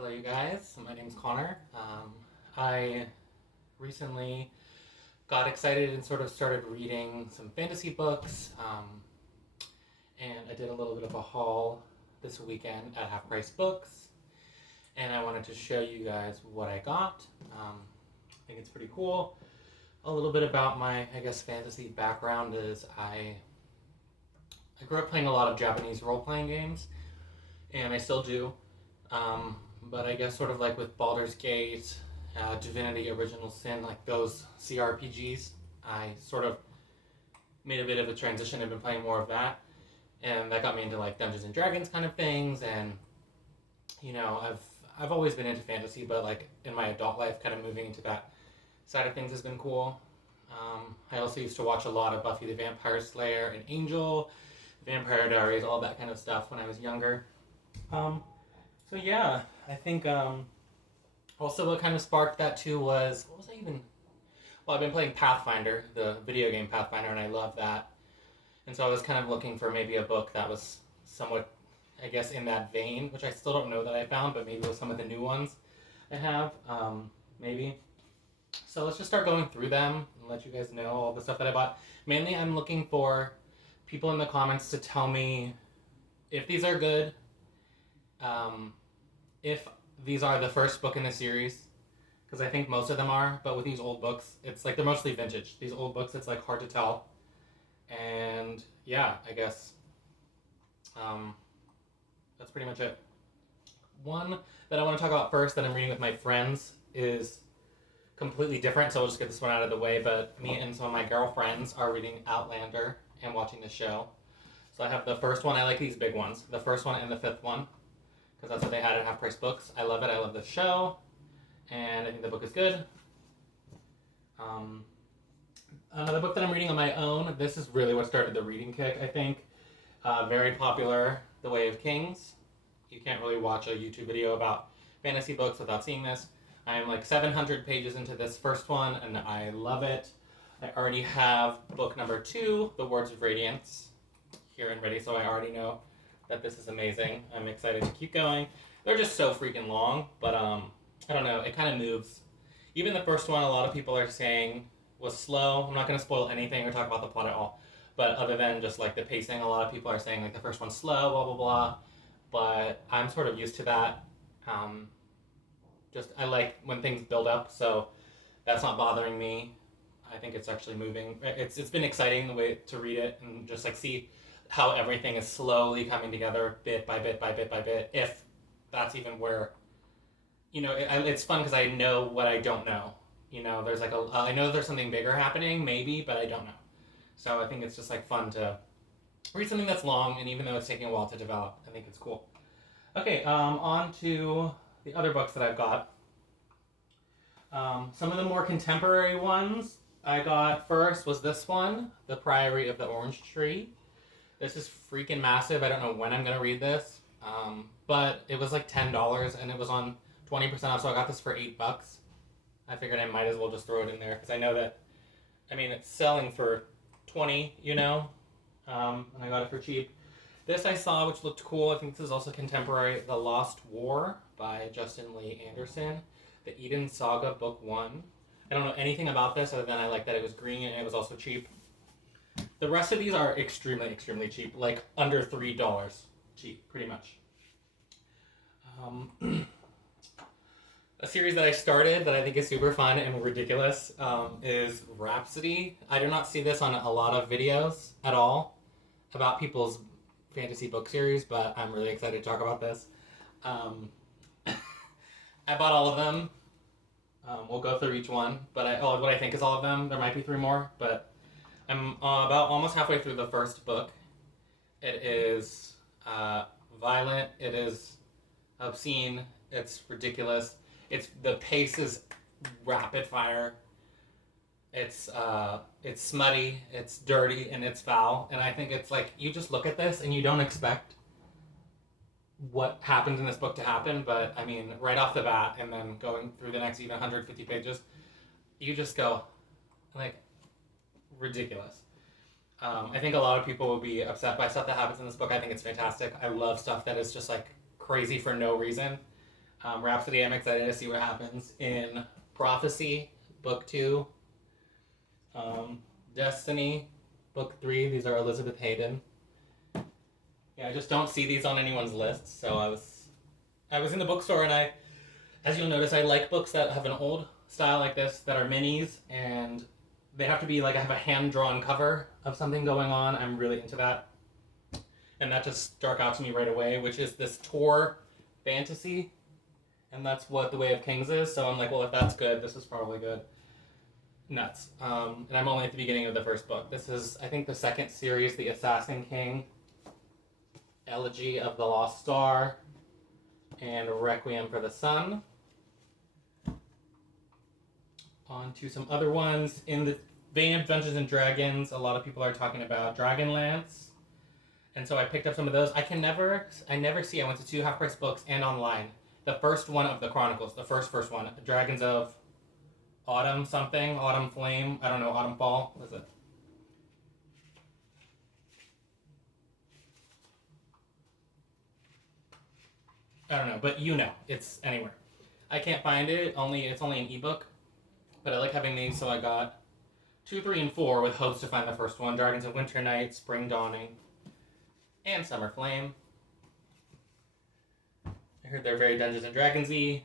Hello, you guys. My name's Connor. I recently got excited and sort of started reading some fantasy books, and I did a little bit of a haul this weekend at Half Price Books, and I wanted to show you guys what I got. I think it's pretty cool. A little bit about my, fantasy background is I grew up playing a lot of Japanese role-playing games, and I still do. But I guess sort of like with Baldur's Gate, Divinity Original Sin, like those CRPGs, I sort of made a bit of a transition. I've been playing more of that, and that got me into like Dungeons and Dragons kind of things. And I've always been into fantasy, but like in my adult life, kind of moving into that side of things has been cool. I also used to watch a lot of Buffy the Vampire Slayer and Angel, Vampire Diaries, all that kind of stuff when I was younger. So yeah, I think also what kind of sparked that too was, what was I even? Well, I've been playing Pathfinder, the video game Pathfinder, and I love that. And so I was kind of looking for maybe a book that was somewhat, I guess, in that vein, which I still don't know that I found, but maybe with some of the new ones I have, maybe. So let's just start going through them and let you guys know all the stuff that I bought. Mainly, I'm looking for people in the comments to tell me if these are good, if these are the first book in the series, because I think most of them are, but with these old books, it's like they're mostly vintage. These old books, it's like hard to tell. And yeah, I guess that's pretty much it. One that I want to talk about first that I'm reading with my friends is completely different, so I'll just get this one out of the way. But me and some of my girlfriends are reading Outlander and watching the show. So I have the first one. I like these big ones. The first one and the fifth one, because that's what they had at Half Price Books. I love it. I love the show, and I think the book is good. Another book that I'm reading on my own. This is really what started the reading kick, I think. Very popular, The Way of Kings. You can't really watch a YouTube video about fantasy books without seeing this. I'm like 700 pages into this first one, and I love it. I already have book number 2, The Words of Radiance, here and ready, so I already know that this is amazing. I'm excited to keep going. They're just so freaking long, but I don't know, it kind of moves. Even the first one, a lot of people are saying was slow. I'm not going to spoil anything or talk about the plot at all, but other than just like the pacing, a lot of people are saying like the first one's slow, blah, blah, blah, but I'm sort of used to that. I like when things build up, so that's not bothering me. I think it's actually moving. It's been exciting the way to read it and just like see how everything is slowly coming together bit by bit by bit by bit, if that's even where, it's fun because I know what I don't know. There's like I know there's something bigger happening, maybe, but I don't know. So I think it's just like fun to read something that's long, and even though it's taking a while to develop, I think it's cool. Okay, on to the other books that I've got. Some of the more contemporary ones I got first was this one, The Priory of the Orange Tree. This is freaking massive. I don't know when I'm going to read this, but it was like $10 and it was on 20% off, so I got this for $8. I figured I might as well just throw it in there because I know that, it's selling for 20, and I got it for cheap. This I saw, which looked cool. I think this is also contemporary. The Lost War by Justin Lee Anderson. The Eden Saga, Book 1. I don't know anything about this other than I like that it was green and it was also cheap. The rest of these are extremely, extremely cheap. Like under $3 cheap, pretty much. A series that I started that I think is super fun and ridiculous is Rhapsody. I do not see this on a lot of videos at all about people's fantasy book series, but I'm really excited to talk about this. I bought all of them. We'll go through each one, but what I think is all of them. There might be 3 more, but I'm about almost halfway through the first book. It is violent. It is obscene. It's ridiculous. The pace is rapid fire. It's smutty. It's dirty, and it's foul. And I think it's like you just look at this and you don't expect what happens in this book to happen, but right off the bat, and then going through the next even 150 pages, you just go like ridiculous. I think a lot of people will be upset by stuff that happens in this book. I think it's fantastic. I love stuff that is just like crazy for no reason. Rhapsody, I'm excited to see what happens in Prophecy, Book 2. Um, Destiny, Book 3. These are Elizabeth Hayden. Yeah, I just don't see these on anyone's list. So I was in the bookstore and as you'll notice, I like books that have an old style like this that are minis and they have to be like I have a hand drawn cover of something going on. I'm really into that, and that just struck out to me right away, which is this Tor fantasy, and that's what The Way of Kings is. So I'm like, well, if that's good, this is probably good. Nuts. And I'm only at the beginning of the first book. This is, I think, the second series, The Assassin King, Elegy of the Lost Star, and Requiem for the Sun. On to some other ones. In the vein of Dungeons and Dragons, a lot of people are talking about Dragonlance. And so I picked up some of those. I never see, I went to 2 half-price books and online. The first one of the Chronicles, the first one, Dragons of Autumn something, Autumn Flame, I don't know, Autumn Fall, what is it? I don't know, but it's anywhere. I can't find it, it's only an ebook, but I like having these, so I got 2, 3, and 4 with hopes to find the first one, Dragons of Winter Night, Spring Dawning, and Summer Flame. I heard they're very Dungeons and Dragons-y,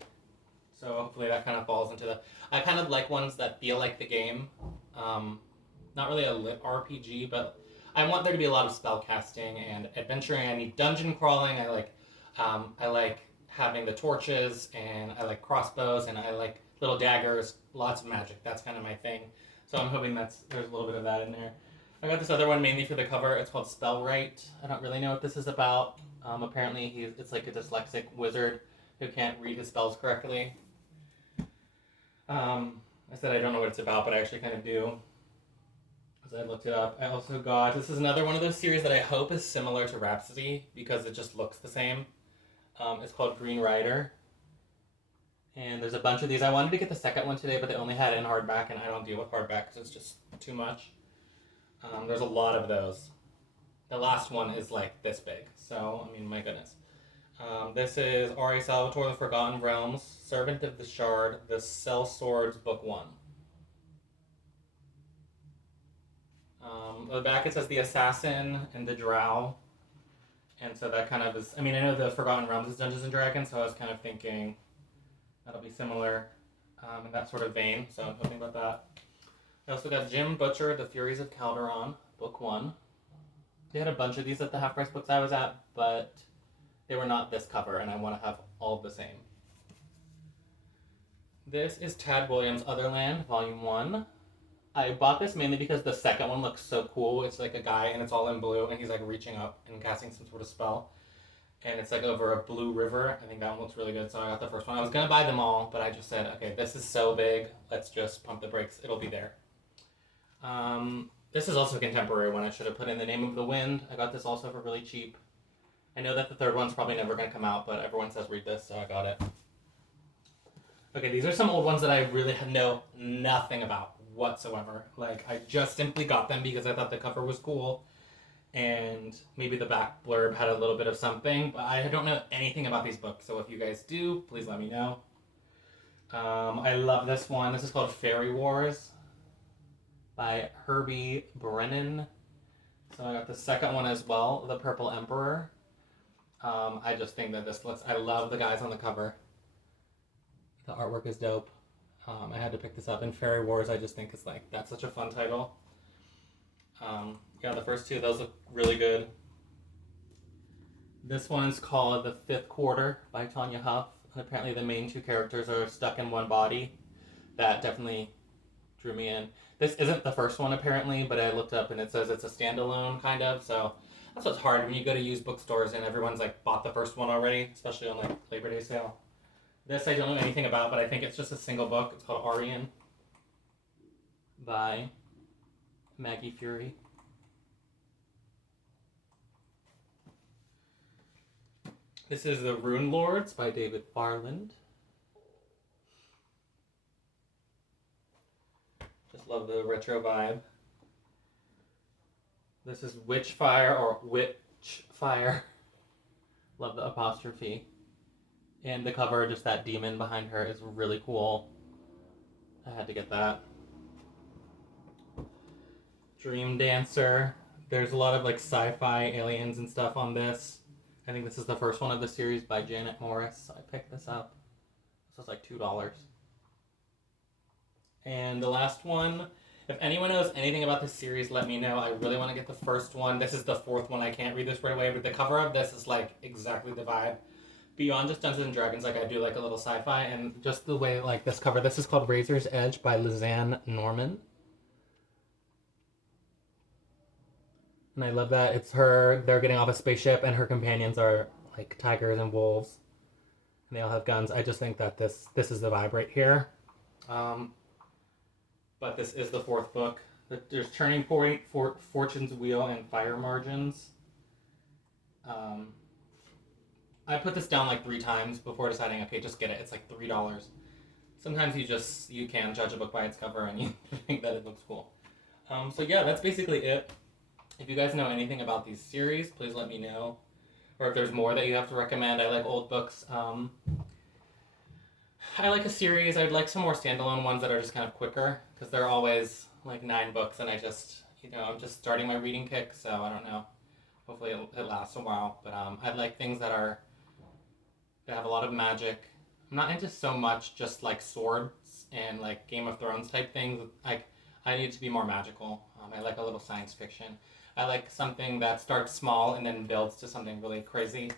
so hopefully that kind of falls into the... I kind of like ones that feel like the game. Not really a lit RPG, but I want there to be a lot of spell casting and adventuring. I need dungeon crawling. I like having the torches, and I like crossbows, and I like little daggers. Lots of magic. That's kind of my thing. So I'm hoping there's a little bit of that in there. I got this other one mainly for the cover. It's called Spellwright. I don't really know what this is about. Apparently it's like a dyslexic wizard who can't read his spells correctly. I said I don't know what it's about, but I actually kind of do. As I looked it up. I also got, this is another one of those series that I hope is similar to Rhapsody because it just looks the same. It's called Green Rider. And there's a bunch of these. I wanted to get the second one today, but they only had it in hardback, and I don't deal with hardback because it's just too much. There's a lot of those. The last one is like this big, so, I mean, my goodness. This is R.A. Salvatore, The Forgotten Realms, Servant of the Shard, The Sellswords, Book 1. On the back it says The Assassin and the Drow. And so that kind of is, I mean, I know The Forgotten Realms is Dungeons and Dragons, so I was kind of thinking that'll be similar in that sort of vein, so I'm hoping about that. I also got Jim Butcher, The Furies of Calderon, Book 1. They had a bunch of these at the half-price books I was at, but they were not this cover, and I want to have all the same. This is Tad Williams' Otherland, Volume 1. I bought this mainly because the second one looks so cool. It's like a guy, and it's all in blue, and he's like reaching up and casting some sort of spell. And it's like over a blue river. I think that one looks really good, so I got the first one. I was going to buy them all, but I just said, okay, this is so big. Let's just pump the brakes. It'll be there. This is also a contemporary one. I should have put in The Name of the Wind. I got this also for really cheap. I know that the third one's probably never going to come out, but everyone says read this, so I got it. Okay, these are some old ones that I really know nothing about whatsoever. Like, I just simply got them because I thought the cover was cool, and maybe the back blurb had a little bit of something, but I don't know anything about these books, so if you guys do, please let me know. I love this one. This is called Fairy Wars by Herbie Brennan. So I got the second one as well, The Purple Emperor. I just think that this looks... I love the guys on the cover. The artwork is dope. I had to pick this up. And Fairy Wars, I just think it's like... That's such a fun title. Yeah, the first two, those look really good. This one's called The Fifth Quarter by Tanya Huff. And apparently the main two characters are stuck in one body. That definitely drew me in. This isn't the first one apparently, but I looked up and it says it's a standalone kind of, so that's what's hard when you go to used bookstores and everyone's like bought the first one already, especially on like Labor Day sale. This I don't know anything about, but I think it's just a single book. It's called Arian by Maggie Fury. This is The Rune Lords by David Farland. Just love the retro vibe. This is Witchfire or Witchfire. Love the apostrophe. And the cover, just that demon behind her, is really cool. I had to get that. Dream Dancer. There's a lot of like sci-fi aliens and stuff on this. I think this is the first one of the series by Janet Morris. I picked this up. This was like $2. And the last one, if anyone knows anything about this series, let me know. I really want to get the first one. This is the fourth one. I can't read this right away, but the cover of this is like exactly the vibe. Beyond just Dungeons and Dragons, like I do like a little sci-fi, and just the way like this cover. This is called Razor's Edge by Lizanne Norman. And I love that it's her. They're getting off a spaceship, and her companions are like tigers and wolves, and they all have guns. I just think that this is the vibe right here. But this is the fourth book. There's Turning Point, Fortune's Wheel, and Fire Margins. I put this down like 3 times before deciding, okay, just get it. It's like $3. Sometimes you can judge a book by its cover and you think that it looks cool. So yeah, that's basically it. If you guys know anything about these series, please let me know. Or if there's more that you have to recommend. I like old books. I like a series. I'd like some more standalone ones that are just kind of quicker, because they're always like 9 books, and I'm just starting my reading kick, so I don't know. Hopefully it lasts a while. But I'd like things that have a lot of magic. I'm not into so much just like swords and like Game of Thrones type things. Like I need to be more magical. I like a little science fiction. I like something that starts small and then builds to something really crazy.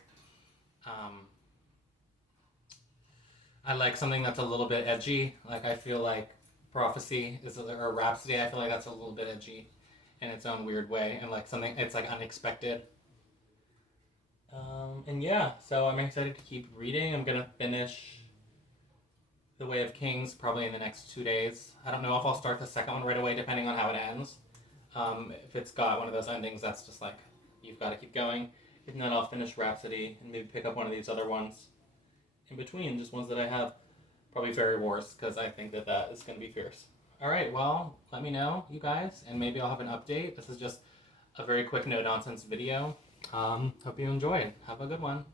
I like something that's a little bit edgy. Like I feel like Prophecy or Rhapsody. I feel like that's a little bit edgy in its own weird way, and like something it's like unexpected. And yeah, so I'm excited to keep reading. I'm gonna finish The Way of Kings probably in the next 2 days. I don't know if I'll start the second one right away, depending on how it ends. If it's got one of those endings that's just like, you've got to keep going. If not, I'll finish Rhapsody and maybe pick up one of these other ones in between, just ones that I have. Probably Fairy Wars, because I think that is going to be fierce. Alright, well, let me know, you guys, and maybe I'll have an update. This is just a very quick no-nonsense video. Hope you enjoyed. Have a good one.